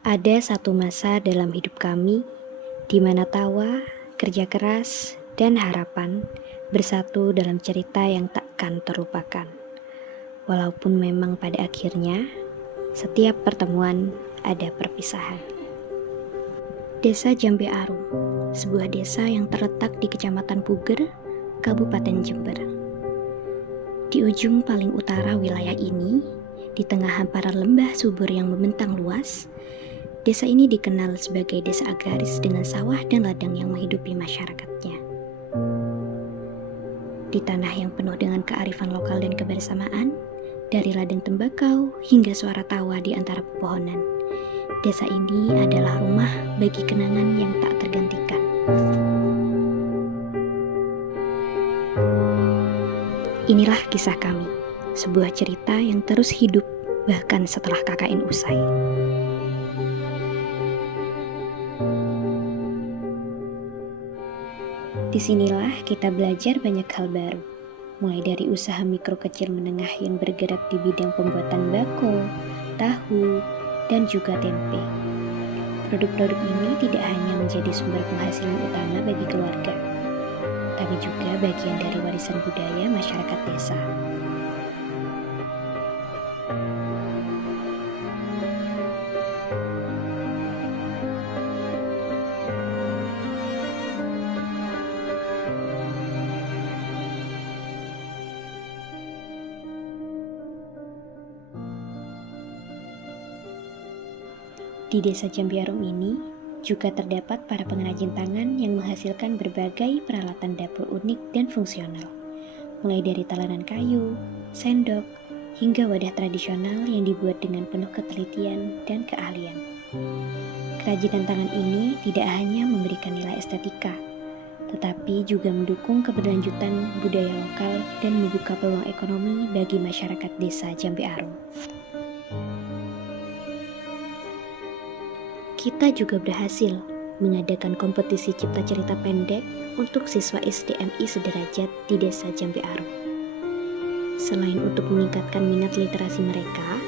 Ada satu masa dalam hidup kami di mana tawa, kerja keras, dan harapan bersatu dalam cerita yang takkan terlupakan. Walaupun memang pada akhirnya setiap pertemuan ada perpisahan. Desa Jambe Arum, sebuah desa yang terletak di Kecamatan Puger, Kabupaten Jember. Di ujung paling utara wilayah ini, di tengah hamparan lembah subur yang membentang luas, desa ini dikenal sebagai desa agraris dengan sawah dan ladang yang menghidupi masyarakatnya. Di tanah yang penuh dengan kearifan lokal dan kebersamaan, dari ladang tembakau hingga suara tawa di antara pepohonan, desa ini adalah rumah bagi kenangan yang tak tergantikan. Inilah kisah kami, sebuah cerita yang terus hidup bahkan setelah KKN usai. Disinilah kita belajar banyak hal baru, mulai dari usaha mikro kecil menengah yang bergerak di bidang pembuatan bako, tahu, dan juga tempe. Produk-produk ini tidak hanya menjadi sumber penghasilan utama bagi keluarga, tapi juga bagian dari warisan budaya masyarakat desa. Di desa Jambe Arum ini juga terdapat para pengrajin tangan yang menghasilkan berbagai peralatan dapur unik dan fungsional, mulai dari talenan kayu, sendok, hingga wadah tradisional yang dibuat dengan penuh ketelitian dan keahlian. Kerajinan tangan ini tidak hanya memberikan nilai estetika, tetapi juga mendukung keberlanjutan budaya lokal dan membuka peluang ekonomi bagi masyarakat desa Jambe Arum. Kita juga berhasil mengadakan kompetisi cipta cerita pendek untuk siswa SDMI sederajat di desa Jambe Arum. Selain untuk meningkatkan minat literasi mereka,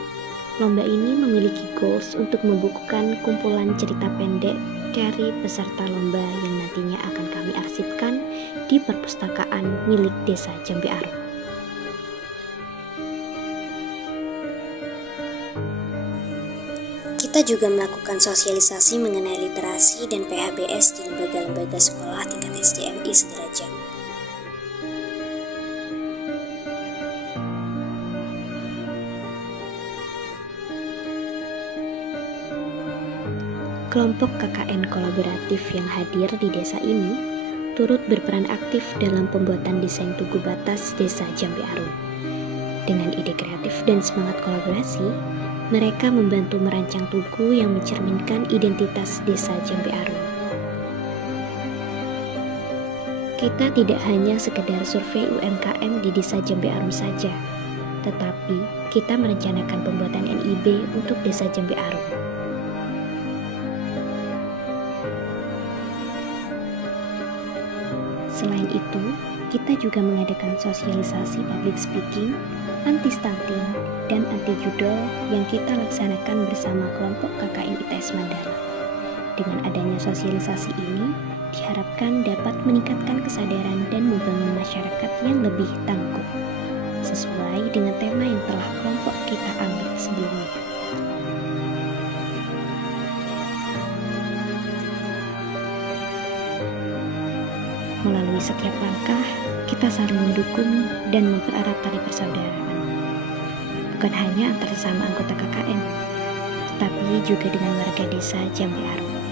lomba ini memiliki goals untuk membukukan kumpulan cerita pendek dari peserta lomba yang nantinya akan kami arsipkan di perpustakaan milik desa Jambe Arum. Kita juga melakukan sosialisasi mengenai literasi dan PHBS di lembaga-lembaga sekolah tingkat SDMI sederajat. Kelompok KKN kolaboratif yang hadir di desa ini turut berperan aktif dalam pembuatan desain tugu batas desa Jambe Arum. Dengan ide kreatif dan semangat kolaborasi, mereka membantu merancang tugu yang mencerminkan identitas desa Jambe Arum. Kita tidak hanya sekedar survei UMKM di desa Jambe Arum saja, tetapi kita merencanakan pembuatan NIB untuk desa Jambe Arum. Selain itu, kita juga mengadakan sosialisasi public speaking, anti-stunting, dan anti-judol yang kita laksanakan bersama kelompok KKN ITS Mandala. Dengan adanya sosialisasi ini, diharapkan dapat meningkatkan kesadaran dan membangun masyarakat yang lebih tangguh, sesuai dengan tema yang telah kelompok kita ambil sebelumnya. Melalui setiap langkah, kita saling mendukung dan mempererat tali persaudaraan. Bukan hanya antar sesama anggota KKN, tetapi juga dengan warga desa Jambe Arum.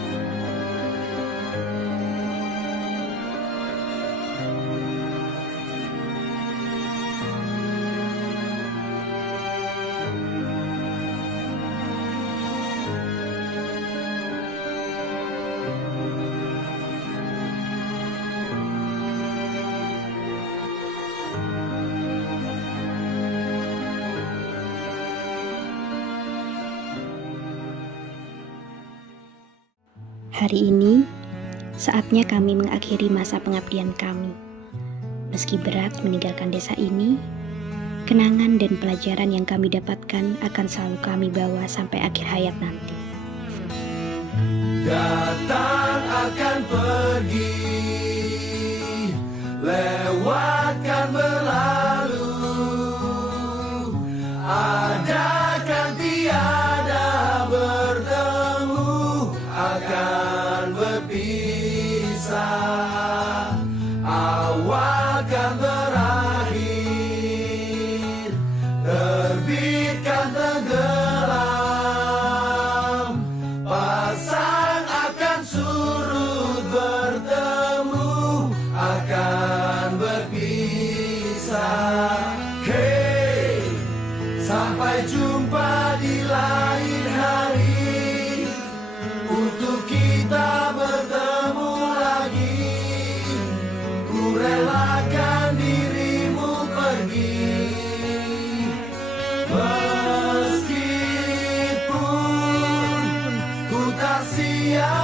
Hari ini, saatnya kami mengakhiri masa pengabdian kami. Meski berat meninggalkan desa ini, kenangan dan pelajaran yang kami dapatkan akan selalu kami bawa sampai akhir hayat nanti. dia.